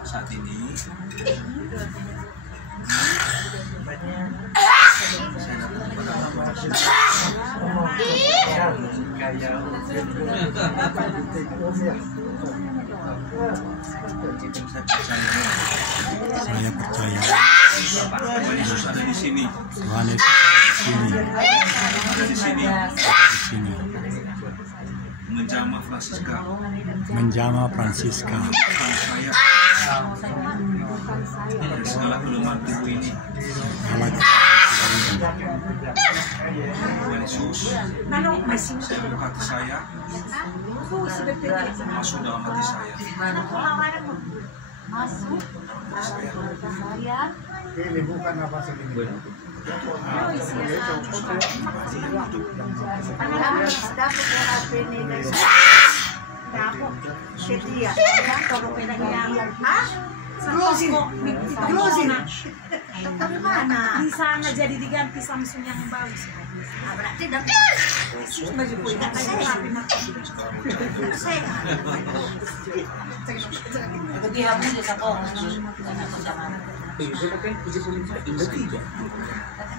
Saat ini saya percaya Tuhan Yesus ada di sini. Tuhan Yesus Ada di sini. Menjamah Francisca. Menjamah Francisca. Saya dari segala kelemahan tubuh ini. Tuhan Yesus, saya buka hati saya, masuk dalam hati saya. Ini bukan apa segini. Closing. Di sana jadi diganti Samsung yang bagus. Berarti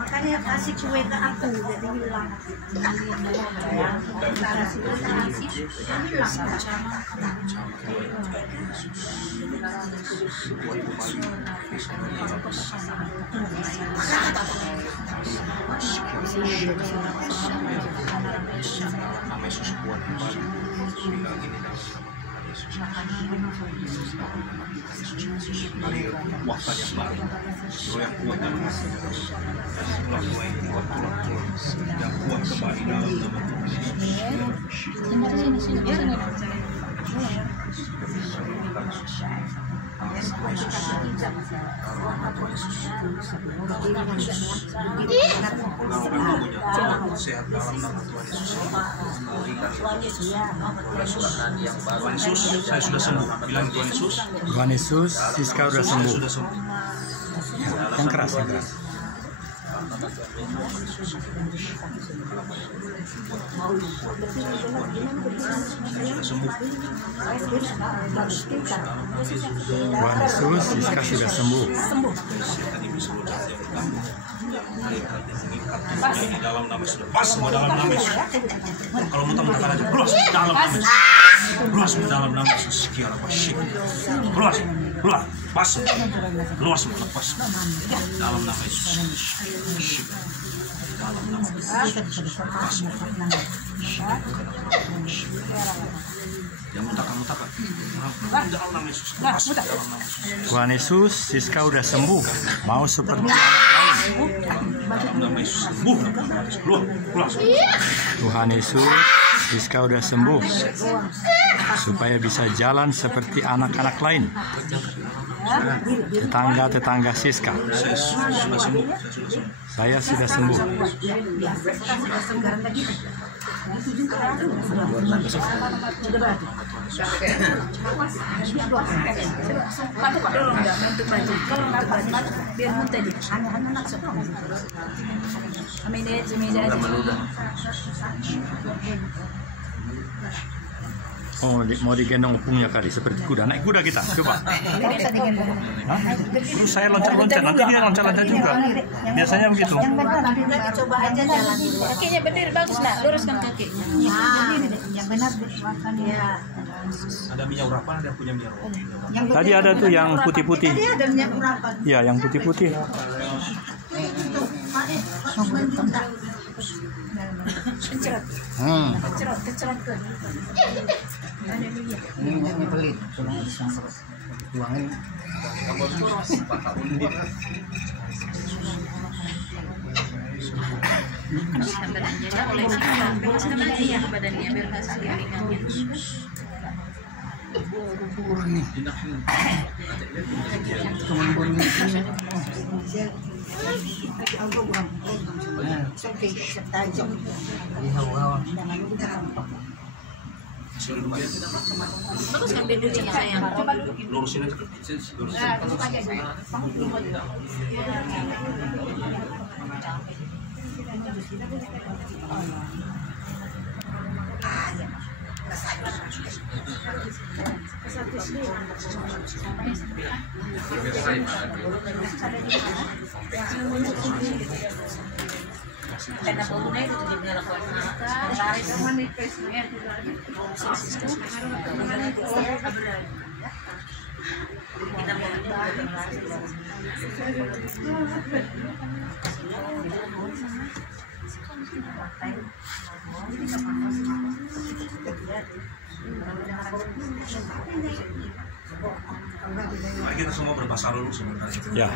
makanya kasih kue ke aku jadi hilang. Nama Yesus kuat kembali. Kali kekuatan yang baru, yang kuat dalam hati, tulang-tulang yang kuat kembali dalam nama sehat dalam nama Tuhan Yesus. Saya sudah sembuh. Bilang Tuhan Yesus. Tuhan Yesus, Siska sudah sembuh. Yang keras, yang keras. Tuhan Yesus, Siska sudah sembuh. Di dalam nama Yesus. Pas semua dalam nama Yesus. Kalau muntah-muntah aja, keluar dalam nama Yesus. Keluar semua dalam nama Yesus. Kiara pasyik. Keluar, keluar. Pas semua. Keluar semua, lepas. Dalam nama Yesus. Dalam nama Yesus. Pas semua. Yang muntahkan. Dalam nama Yesus. Lepas dalam nama Yesus. Tuhan Yesus, Siska udah sembuh. Mau seperti anak lain. Dalam nama Yesus. Sembuh. Keluar, keluar. Tuhan Yesus, Siska udah sembuh. Supaya bisa jalan seperti anak-anak lain. Tetangga-tetangga Siska. Saya sudah sembuh. Saya sudah sembuh. Oh, mau digendong opungnya kali seperti kuda. Naik kuda kita, coba. Terus saya loncat-loncat, nanti dia loncat-loncat juga. Biasanya begitu. Coba aja jalan dulu. Kakinya berdiri bagus nak, luruskan kakinya. Yang benar ya. Ada minyak urapan, ada yang punya minyak urapan. Tadi ada tuh yang putih-putih. Tadi ada minyak urapan. Ya, yang putih-putih. Kecerot. Ini minyaknya pelit. Tuangin. Badannya oleh badannya biar nggak sakit ringannya. Bagus kan bibirnya sayang. Lurusin aja. Karena baunya itu juga dilakukan. Kita mau Mari kita semua berbahasa dulu sebenarnya. Ya,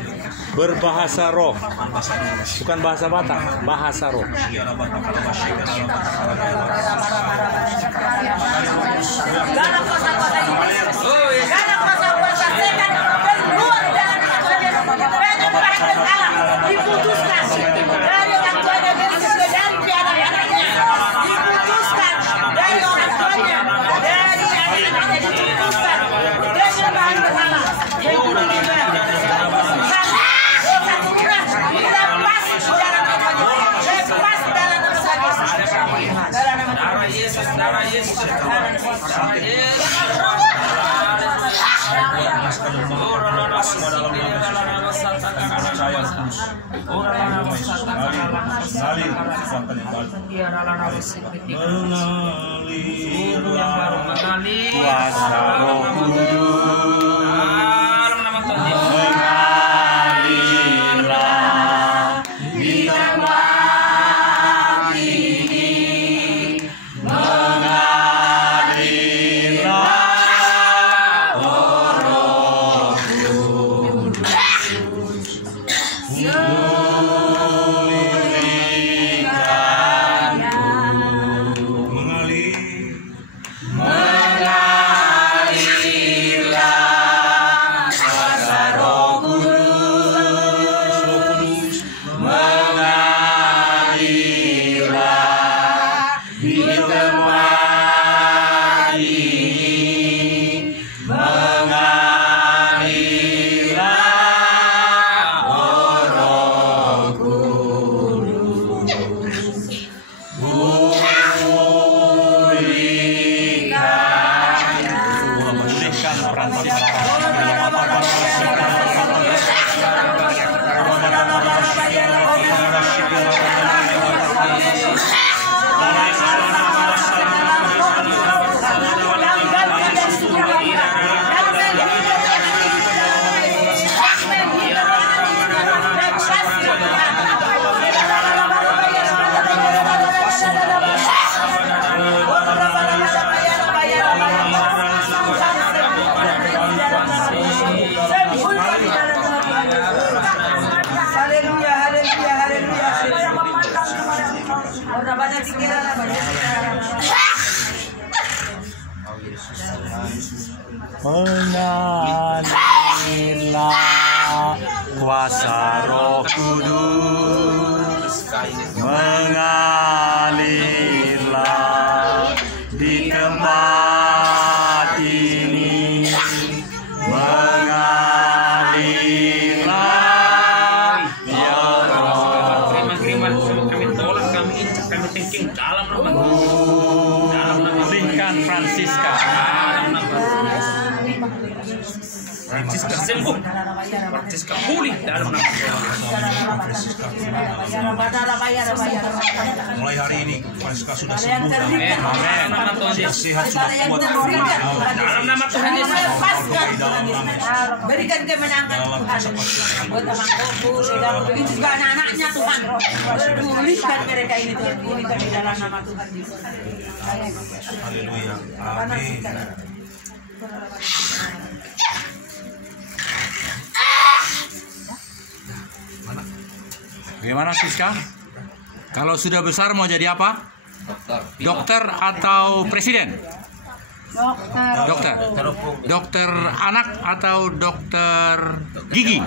berbahasa roh, Bahasa dulu. bukan bahasa Batak, bahasa roh. Diputuskan dari orang tuanya dari sesuai piala anaknya, diputuskan dari orang tuanya dari anak-anaknya, diputuskan dengan bahan berhala yang dibuat satu keras lepas dalam namanya, lepas dalam nama Yesus, darah Yesus, Kuasa Roh Mengalirlah kuasa Roh Kudus, mengalirlah di tempat ini, mengalirlah ya Roh. Kiriman kami tolak, kami injak, kami tengking dalam nama Tuhan. Dalam nama Pulihkan Francisca. Francisca sembuh, Francisca pulih dalam nama Tuhan. Mulai hari ini Francisca sudah sembuh. Amin. Nama Tuhan Yesus. Sehat sudah kuat. Dalam nama Tuhan Yesus. Berikan kemenangan Tuhan buat teman-temanku, begitu juga anak-anaknya Tuhan. Pulihkan mereka ini Tuhan, pulihkan di dalam nama Tuhan Yesus. Haleluya. Amin. Bagaimana Siska? Kalau sudah besar mau jadi apa? Dokter atau presiden? Dokter anak atau dokter gigi?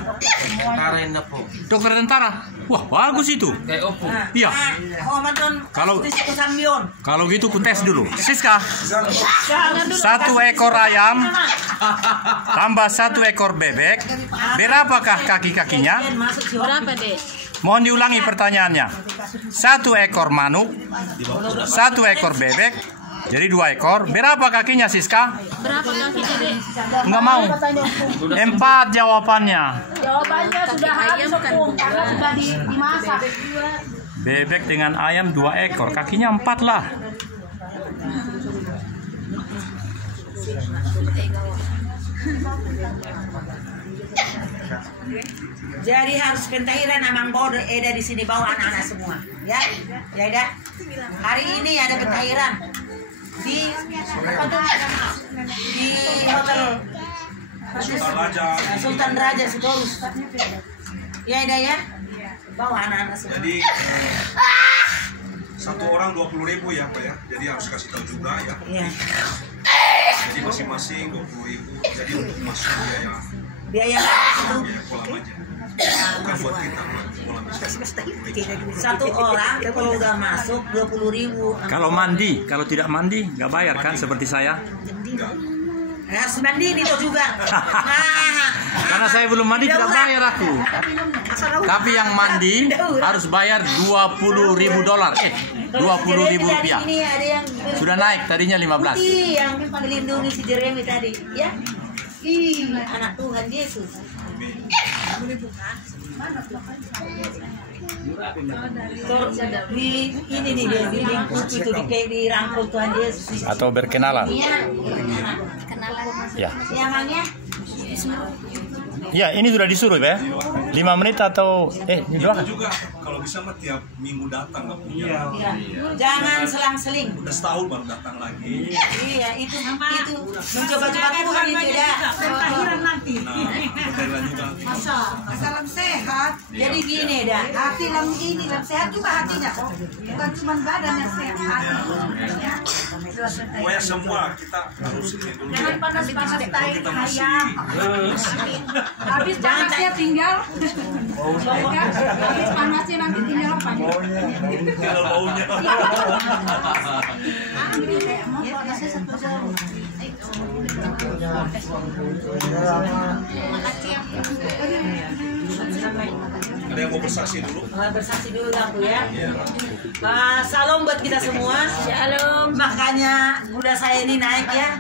Dokter tentara. Wah, bagus itu. Iya. Kalau gitu ku tes dulu. Siska, 1 ekor ayam tambah 1 ekor bebek, berapakah kaki-kakinya? Berapa, Dek? Mohon diulangi pertanyaannya. 1 ekor manuk, 1 ekor bebek, jadi 2 ekor. Berapa kakinya, Siska? Berapa kakinya, Dek? Enggak mau. 4 jawabannya. Jawabannya sudah habis karena sudah dimasak. Bebek dengan ayam 2 ekor, kakinya 4 lah. Jadi harus pentahiran Amang Bodo Eda di sini bawa anak-anak semua, ya, ya Eda. Hari ini ada pentahiran di hotel Sultan Raja Sitorus. Ya Eda ya, bawa anak-anak semua. Jadi satu orang 20.000 ya Pak ya. Jadi harus kasih tahu juga ya. Iya. Jadi masing-masing 20.000. Jadi untuk masuk Biaya kolam aja. Bukan buat kita, kolam satu orang kalau udah masuk 20.000. Kalau mandi, kalau tidak mandi nggak bayar kan seperti saya? Harus mandi itu juga. Karena saya belum mandi tidak bayar aku. Tapi yang mandi harus bayar $20.000. $20.000. Ini ada yang Sudah naik, tadinya 15. putih yang melindungi si Jeremy tadi, ya. Ih, anak Tuhan Yesus. Ini nih dia di lingkup itu di rangkul Tuhan Yesus. Atau berkenalan. Ya. Namanya Ya, ini sudah disuruh ya. 5 menit atau doakan. juga kalau bisa mah tiap minggu datang nggak punya. ya. Jangan selang-seling. Udah setahun baru datang lagi. Iya, itu mencoba-coba Tuhan itu ya. Pentahiran nanti. Nah, juga. Salam sehat. Jadi gini dah. Hati lam ini lam sehat juga hatinya kok. Bukan cuma badan yang sehat. Ya. Pokoknya semua kita harus ini dulu. Jangan panas-panas tai Kita masih ayam. Habis panasnya tinggal. Habis panasnya nanti tinggal apa? tinggal baunya. Ada yang mau bersaksi dulu? Bersaksi dulu aku ya. Salam buat kita semua. Shalom. Makanya kuda saya ini naik ya.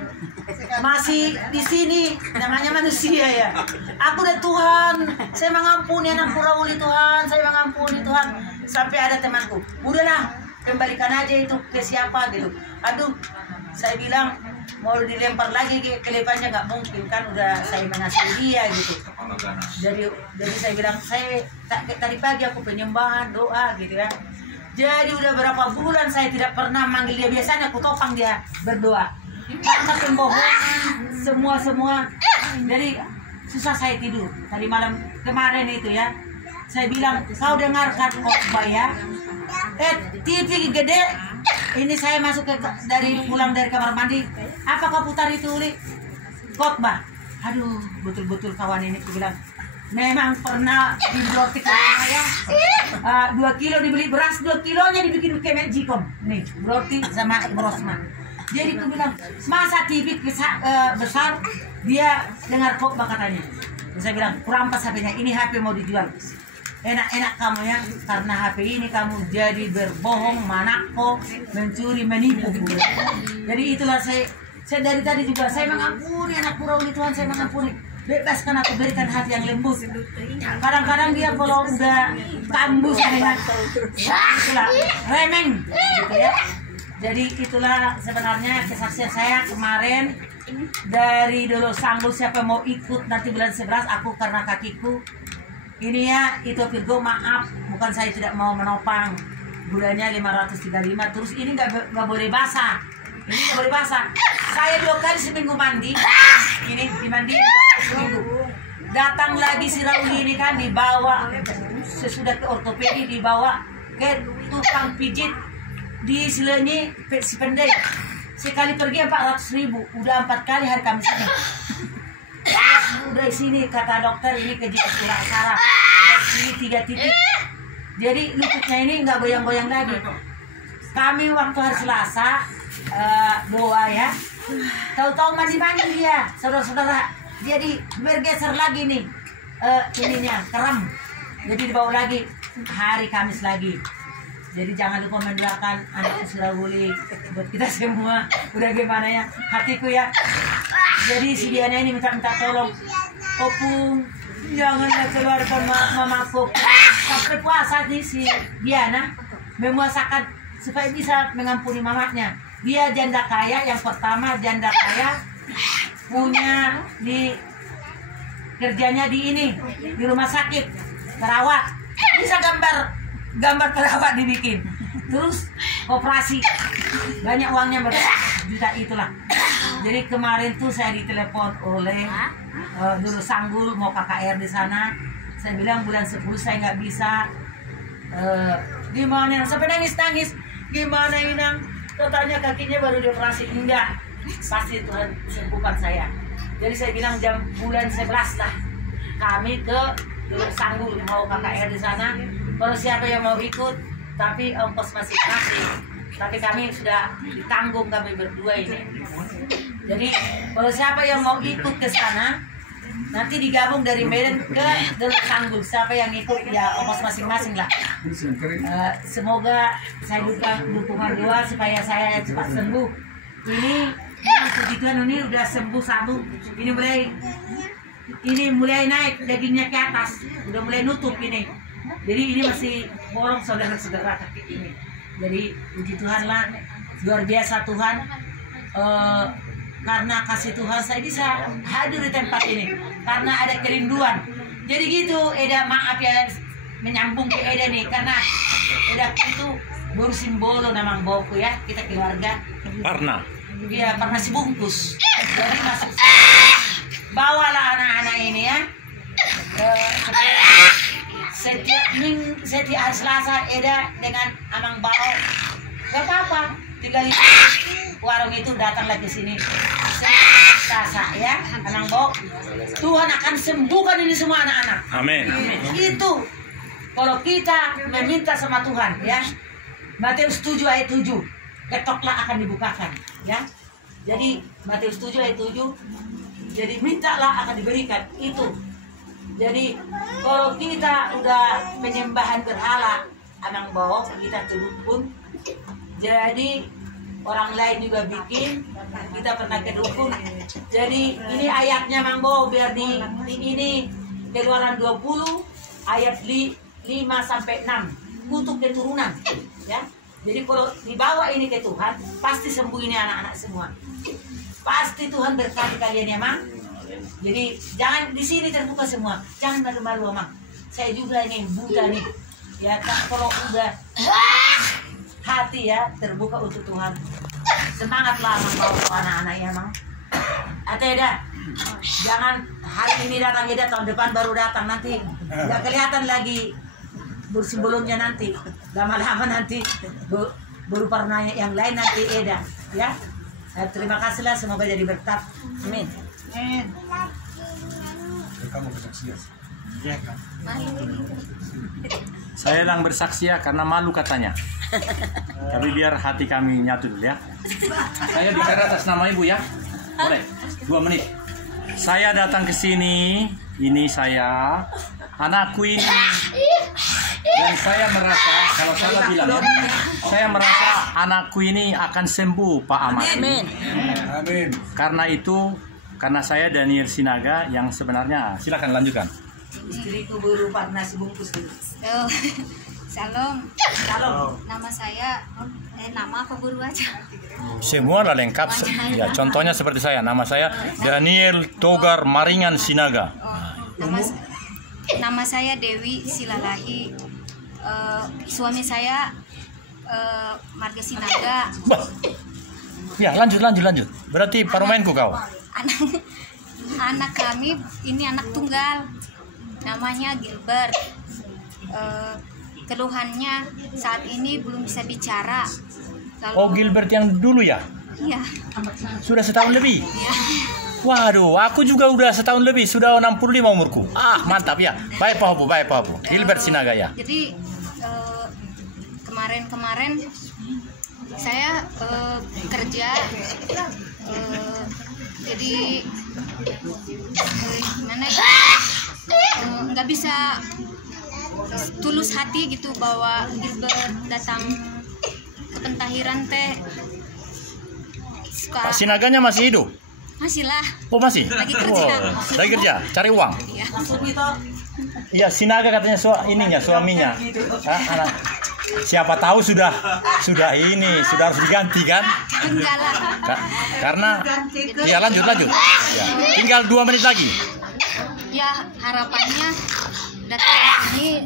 Masih di sini namanya manusia ya. Aku dan Tuhan, saya mengampuni anak Rauli Tuhan, saya mengampuni Tuhan. Sampai ada temanku, udahlah kembalikan aja itu ke siapa gitu. Aduh, saya bilang mau dilempar lagi ke lepannya nggak mungkin kan, udah saya mengasihi dia gitu. Jadi saya bilang saya tadi pagi aku penyembahan doa gitu ya. Jadi udah berapa bulan saya tidak pernah manggil dia, biasanya aku topang dia berdoa. Karena pembohongan semua. Jadi susah saya tidur. Tadi malam kemarin itu ya. Saya bilang, kau dengarkan khotbah ya. TV gede. Ini saya masuk pulang dari kamar mandi. Apa kau putar itu Uli? Khotbah. Aduh, betul-betul kawan ini aku bilang. Memang pernah di roti ya. 2 kilo dibeli beras, 2 kilonya dibikin kemek jikom. Nih, roti sama brosman. Jadi aku bilang, masa TV besar dia dengar khotbah katanya. Terus saya bilang, kurampas HP-nya, ini HP mau dijual. Enak-enak kamu ya, karena HP ini kamu jadi berbohong, manako, mencuri, menipu. Jadi itulah saya dari tadi juga, saya mengampuni anak Rauli Tuhan, saya mengampuni. Bebaskan aku, berikan hati yang lembut. Kadang-kadang dia kalau udah tambus dengan itulah remeng gitu ya. Jadi itulah sebenarnya kesaksian saya kemarin. Dari dulu sanggul siapa mau ikut nanti bulan 11 aku karena kakiku ini ya itu Virgo, maaf bukan saya tidak mau menopang, gulanya 535 terus ini nggak boleh basah, ini nggak boleh basah. Saya 2 kali seminggu mandi, ini dimandiin 2 kali seminggu. Datang lagi si Rauli ini kan dibawa sesudah ke ortopedi, dibawa ke tukang pijit di Silenyi si pendek. sekali pergi 400.000, udah 4 kali hari Kamis ini. Udah di sini kata dokter ini kejian tulang saraf, ini 3 titik. Jadi lututnya ini nggak goyang-goyang lagi. Kami waktu hari Selasa doa ya, tahu-tahu mandi-mandi dia, saudara-saudara. Jadi bergeser lagi nih ininya kram. Jadi dibawa lagi hari Kamis lagi. Jadi jangan lupa mendoakan anakku sudah pulih buat kita semua. Udah gimana ya hatiku ya. Jadi si Diana ini minta tolong, Opung janganlah keluarkan mamaku sampai puasa nih si Diana memuasakan supaya bisa mengampuni mamanya. Dia janda kaya, yang pertama janda kaya, punya di kerjanya di rumah sakit perawat, bisa gambar perawat dibikin, terus operasi banyak uangnya juta itulah. Jadi kemarin tuh saya ditelepon oleh dulu Sanggul mau KKR di sana. Saya bilang bulan 10 saya nggak bisa. Gimana? Sampai nangis. Gimana Inang? Katanya kakinya baru dioperasi. Enggak, pasti Tuhan sembuhkan saya. Jadi saya bilang bulan 11 lah kami ke dulu Sanggul mau KKR di sana. Kalau siapa yang mau ikut, tapi ongkos masing-masing. Tapi kami sudah ditanggung kami berdua ini. Jadi kalau siapa yang mau ikut ke sana, nanti digabung dari Medan ke Dulu Sanggul. Siapa yang ikut ya ongkos masing-masing lah. Semoga saya dukungan doa supaya saya cepat sembuh. Ini puji Tuhan, ini udah sembuh satu. Ini mulai naik dagingnya ke atas, udah mulai nutup ini. Jadi ini masih bolong saudara-saudara kaki ini. Jadi puji Tuhan lah, luar biasa Tuhan. Karena kasih Tuhan saya bisa hadir di tempat ini karena ada kerinduan. Jadi gitu Eda, maaf ya menyambung ke Eda nih, karena Eda itu baru simbolo namang boku ya, kita keluarga. Karena Iya, pernah si bungkus. Jadi masuk bawalah anak-anak ini ya. Setiap hari Selasa Eda dengan Amang Bao. Gak apa-apa, tinggal di warung itu datanglah ke sini. Selasa ya, Amang Bao. Tuhan akan sembuhkan ini semua anak-anak. amin. Itu kalau kita meminta sama Tuhan ya. Matius 7 ayat 7. Ketoklah akan dibukakan ya. Jadi Matius 7 ayat 7. Jadi mintalah akan diberikan itu. Jadi kalau kita udah penyembahan berhala Amang Bao, kita dukun. Jadi orang lain juga bikin, kita pernah ke dukun. Jadi ini ayatnya Amang Bao biar di ini Keluaran 20 ayat 5 sampai 6 untuk keturunan ya. Jadi kalau dibawa ini ke Tuhan, pasti sembuh ini anak-anak semua. Pasti Tuhan berkati kalian ya, Mang. Jadi jangan di sini terbuka semua. Jangan malu-malu, Mang. Saya juga ini buta nih. Ya, kalau udah hati ya terbuka untuk Tuhan. Semangatlah Mang bawa anak-anak ya, Mang. Ateda, jangan hari ini datang Eda, tahun depan baru datang nanti. Nggak kelihatan lagi sebelumnya nanti. Lama-lama nanti baru pernah yang lain nanti Eda ya. Terima kasihlah, semoga jadi berkat. Amin. Kamu bersaksi ya kan? Saya yang bersaksi ya karena malu katanya. Tapi biar hati kami nyatu dulu ya. Saya bicara atas nama ibu ya. Boleh? 2 menit. Saya datang ke sini, ini saya, anakku ini. Dan saya merasa, kalau salah bilang ya, saya merasa anakku ini akan sembuh, Pak Ahmad. Amin. Amin. Karena itu, karena saya Daniel Sinaga yang sebenarnya, silakan lanjutkan. Istriku berupa nasi bungkus dulu. Shalom. Shalom. Nama saya nama apa guru aja? Semua lah lengkap. Ya, contohnya seperti saya, nama saya Daniel Togar Maringan Sinaga. Nama saya Dewi Silalahi. Suami saya Marga Sinaga. Ya, lanjut. Berarti paromainku kau. Anak kami ini anak tunggal. Namanya Gilbert. Keluhannya saat ini belum bisa bicara. Oh, Gilbert yang dulu ya? Iya. Sudah setahun lebih. Iya. Waduh, aku juga udah setahun lebih, sudah 65 umurku. Mantap ya. Baik Pak Hapu. Gilbert Sinaga ya. Jadi kemarin saya kerja, jadi gimana ya, nggak bisa tulus hati gitu bahwa Gilbert datang ke Pentahiran teh. Pak Sinaganya masih hidup? Masih lah. Oh masih? Lagi kerja. Lagi kerja, cari uang. Iya. Iya, Sinaga katanya suaminya. Anak. Siapa tahu sudah harus diganti kan? Enggak lah. Karena ya lanjut. Ya. Tinggal 2 menit lagi. Ya harapannya datang ini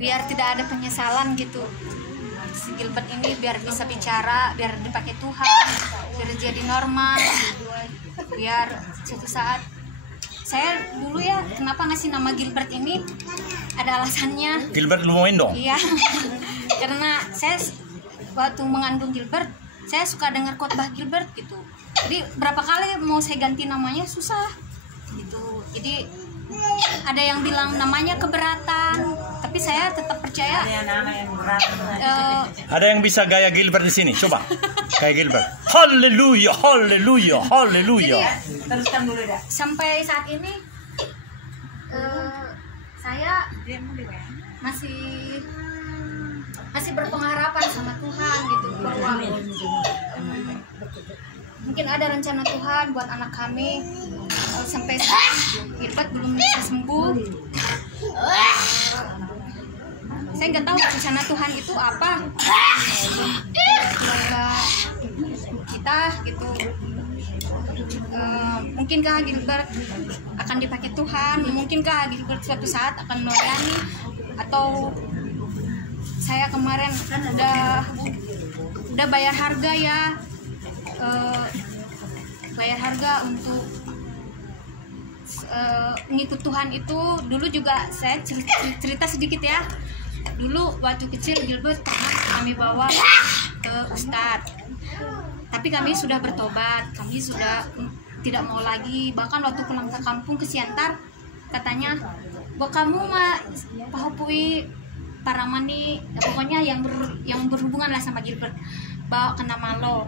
biar tidak ada penyesalan gitu. Si Gilbert ini biar bisa bicara, biar dipakai Tuhan, biar jadi normal, biar suatu saat saya dulu ya kenapa ngasih nama Gilbert ini ada alasannya. Gilbert lumayan dong. Iya. Karena saya waktu mengandung Gilbert, saya suka dengar khotbah Gilbert gitu. Jadi berapa kali mau saya ganti namanya susah gitu. Jadi ada yang bilang namanya keberatan, tapi saya tetap percaya. Ada yang bisa gaya Gilbert di sini, coba. Kayak Gilbert. Haleluya. Jadi, teruskan dulu dah. Sampai saat ini saya masih berpengharapan sama Tuhan gitu bahwa mungkin ada rencana Tuhan buat anak kami. Sampai sekarang Gilbert belum bisa sembuh. Saya nggak tahu rencana Tuhan itu apa. Keluarga kita gitu. Mungkinkah Gilbert akan dipakai Tuhan? Mungkinkah Gilbert suatu saat akan melayani? Atau saya kemarin udah bayar harga ya, bayar harga untuk ngikut Tuhan itu. Dulu juga saya cerita sedikit ya. Dulu waktu kecil Gilbert pernah kami bawa ke Ustadz, tapi kami sudah bertobat, kami sudah tidak mau lagi. Bahkan waktu pulang ke kampung ke Siantar katanya, bahwa kamu mah pahopui paramani, pokoknya yang berhubungan lah sama Gilbert, bawa ke nama lo.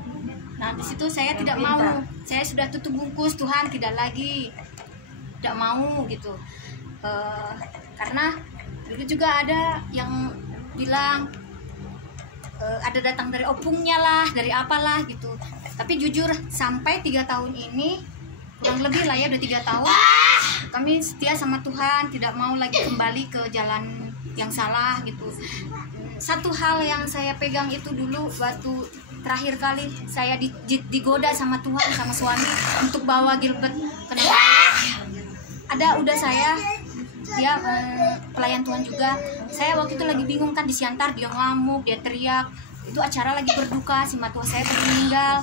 Nah di situ saya tidak mau, saya sudah tutup bungkus, Tuhan tidak mau gitu. Karena dulu juga ada yang bilang ada datang dari opungnya lah, dari apalah gitu. Tapi jujur sampai 3 tahun ini, kurang lebih lah ya, udah 3 tahun kami setia sama Tuhan, tidak mau lagi kembali ke jalan yang salah gitu. Satu hal yang saya pegang itu dulu waktu terakhir kali saya digoda sama Tuhan, sama suami untuk bawa Gilbert ke ada udah saya, dia pelayan Tuhan juga. Saya waktu itu lagi bingung kan di Siantar, dia ngamuk, dia teriak. Itu acara lagi berduka, si matua saya meninggal.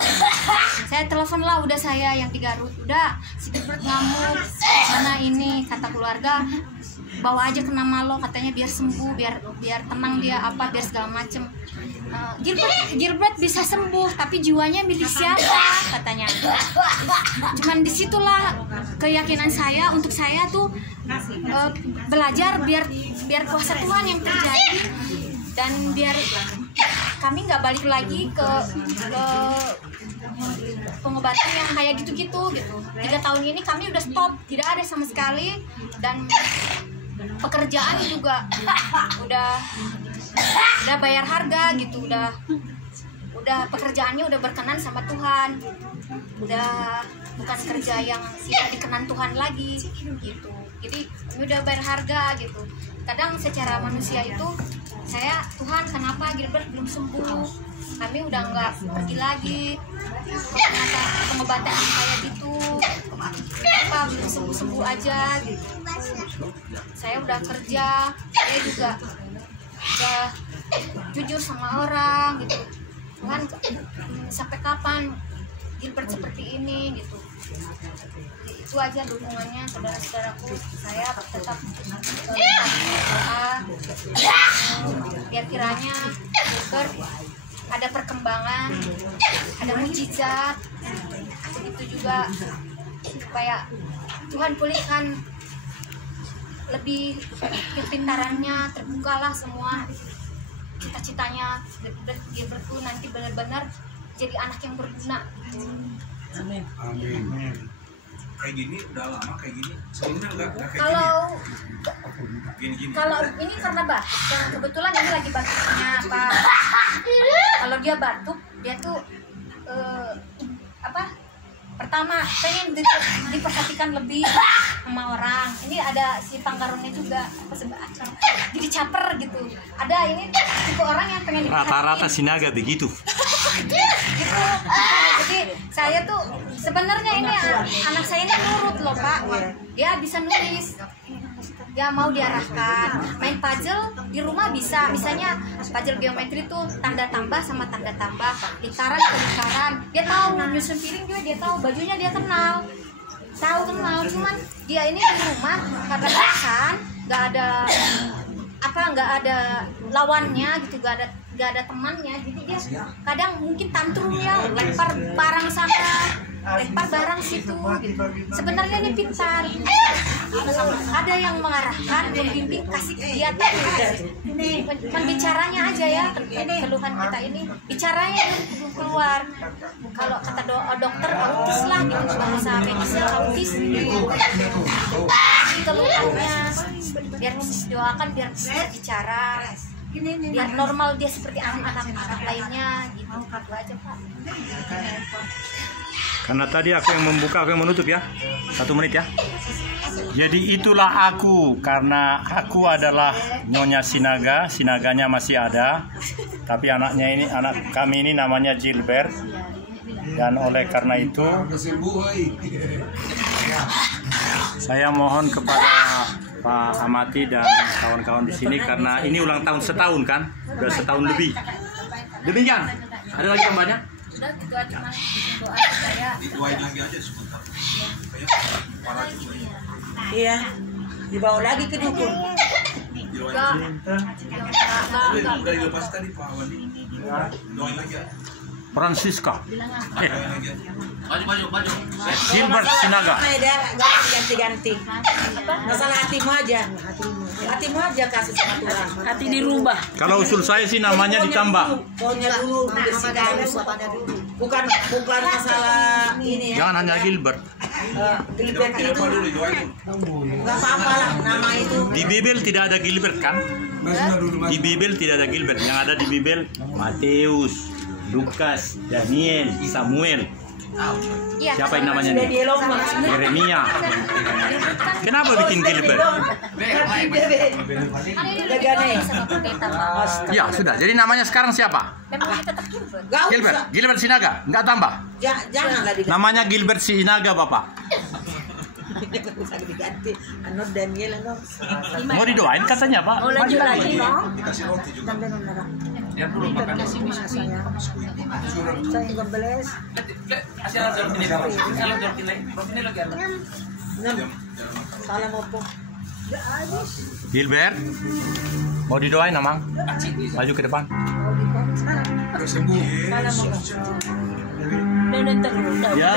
Saya telepon lah udah saya yang di Garut, udah si Gilbert ngamuk, mana ini, kata keluarga, bawa aja ke nama lo, katanya biar sembuh, biar tenang dia, apa biar segala macem. Gilbert bisa sembuh, tapi jiwanya milik siapa, katanya. Cuman disitulah keyakinan saya untuk saya tuh belajar biar kuasa Tuhan yang terjadi, dan biar kami nggak balik lagi ke pengobatan yang kayak gitu-gitu gitu. 3 tahun ini kami udah stop, tidak ada sama sekali, dan pekerjaan juga udah bayar harga gitu, udah pekerjaannya udah berkenan sama Tuhan, udah bukan kerja yang tidak dikenan Tuhan lagi gitu. Jadi kami udah bayar harga gitu. Kadang secara manusia itu saya, Tuhan kenapa Gilbert belum sembuh, kami udah nggak pergi lagi ke pengobatan kayak gitu, kenapa belum sembuh aja gitu. Saya udah kerja, saya juga udah jujur sama orang gitu. Tuhan sampai kapan Gilbert seperti ini gitu. Itu aja dukungannya saudara-saudaraku. Saya tetap berdoa biar kiranya dokter ada perkembangan, ada mujizat. Begitu juga supaya Tuhan pulihkan lebih kepintarannya, terbukalah semua cita-citanya. Gilbert tuh nanti benar-benar jadi anak yang berguna. Amin. Amin. Kayak gini udah lama kayak gini. Sebelumnya enggak kayak gini. Kalau ini karena batuk, dan kebetulan ini lagi batuknya Pak. Kalau dia batuk, dia tuh pertama pengen diperhatikan lebih sama orang. Ini ada si panggarunnya juga, jadi caper gitu. Ada ini tipe orang yang pengen diperhatiin. Rata-rata Sinaga begitu. Gitu. Jadi saya tuh sebenarnya ini anak saya ini nurut loh Pak. Dia bisa nulis. Dia mau diarahkan main puzzle di rumah bisa, misalnya puzzle geometri tuh tanda tambah sama tanda tambah, lingkaran ke lingkaran. Dia tahu nyusun piring juga, dia tahu bajunya, dia kenal. Cuman dia ini di rumah karena bosan, nggak ada lawannya gitu, nggak ada temannya, jadi dia kadang mungkin tantrum ya, lempar barang sana, lempar barang situ gitu. Sebenarnya ini pintar, ada yang mengarahkan, membimbing, kasih kegiatan. Bicaranya aja ya, keluhan kita ini bicaranya belum keluar. Kalau kata dokter autis lah gitu, bahasa medisnya autis gitu. Keluhannya biar doakan biar bisa bicara, biar normal dia seperti anak-anak lainnya gitu. Itu aja Pak. Karena tadi aku yang membuka, aku yang menutup ya. 1 menit ya. Jadi itulah aku, karena aku adalah Nyonya Sinaga. Sinaganya masih ada, tapi anak kami ini namanya Gilbert. Dan oleh karena itu saya mohon kepada Pak Amati dan kawan-kawan di sini, karena ini ulang tahun setahun kan, udah setahun lebih. Demikian. Ada lagi tambahnya? Udah gitu aja, cuma doa supaya Dituain lagi aja sebentar. Kayak para Iya, dibawa lagi ke dukun. enggak udah dilepas tadi Pak Wandi. Doain lagi ya. Francisca. Doain lagi. Baju. Gilbert Sinaga. Nggak ganti-ganti. Masalah hatimu aja. Hatimu aja kasih sama Tuhan. Hati dirubah. Kalau usul saya sih namanya ditambah. Pokoknya dulu bersihkan. Bukan masalah ini ya. Jangan hanya Gilbert. Gilbert itu Apa dulu doain. nggak apa-apa lah nama itu. Di Bible tidak ada Gilbert kan? Di Bible tidak ada Gilbert. Yang ada di Bible Matius, Lukas, Daniel, Samuel. iya. Siapa yang namanya dia? Yeremia. Kenapa bikin Gilbert? Kan ini udah didoain sama pendeta Pak. Ya sudah. Jadi namanya sekarang siapa? Memang tetap Gilbert. Gak Gilbert. usah. Gilbert Sinaga. Nggak tambah. Janganlah diganti. Namanya Gilbert Sinaga Bapak. Nggak usah diganti. Anu Daniel anu. Mau didoain katanya Pak. Mau lanjut lagi dong. Dikasih roti juga. Dia perlu makan. Saya nggak beles. Salam opo. Gilbert. Mau didoain Amang? Maju ke depan. Udah sembuh. Ya.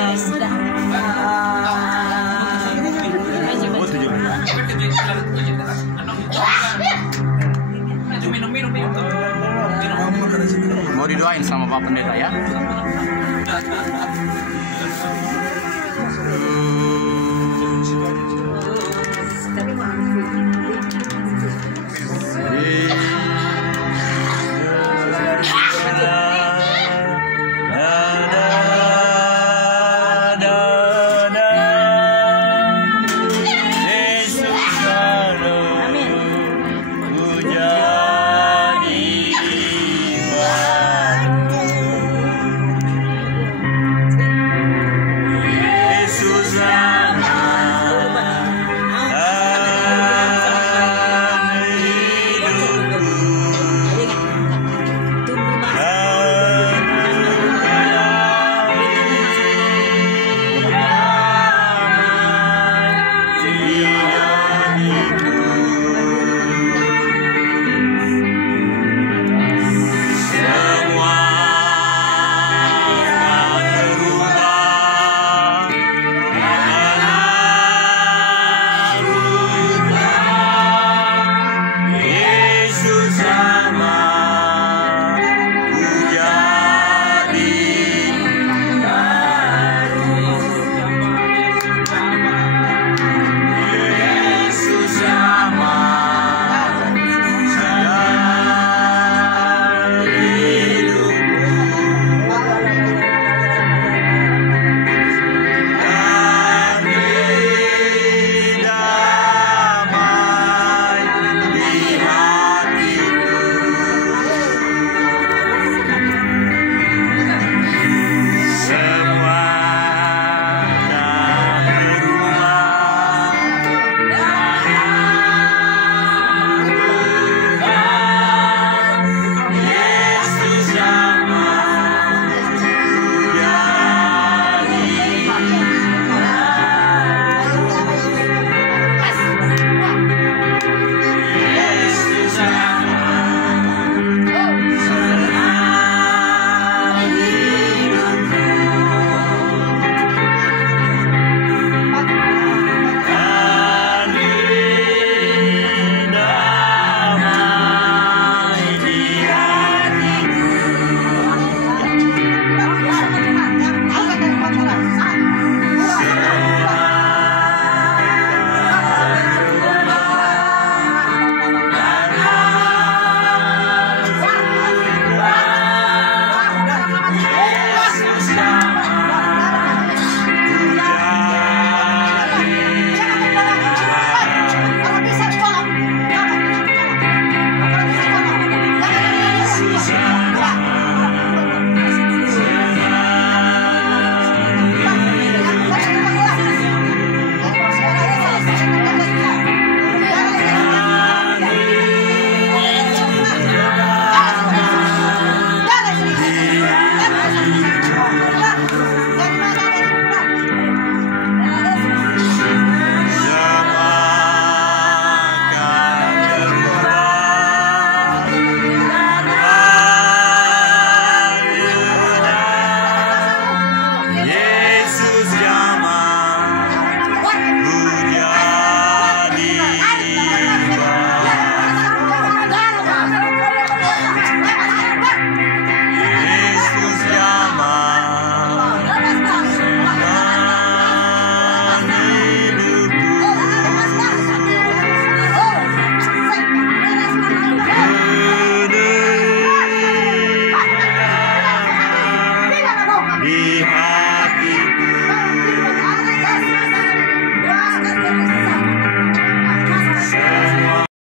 Oh, 7. Mau didoain sama Pak Pendeta ya?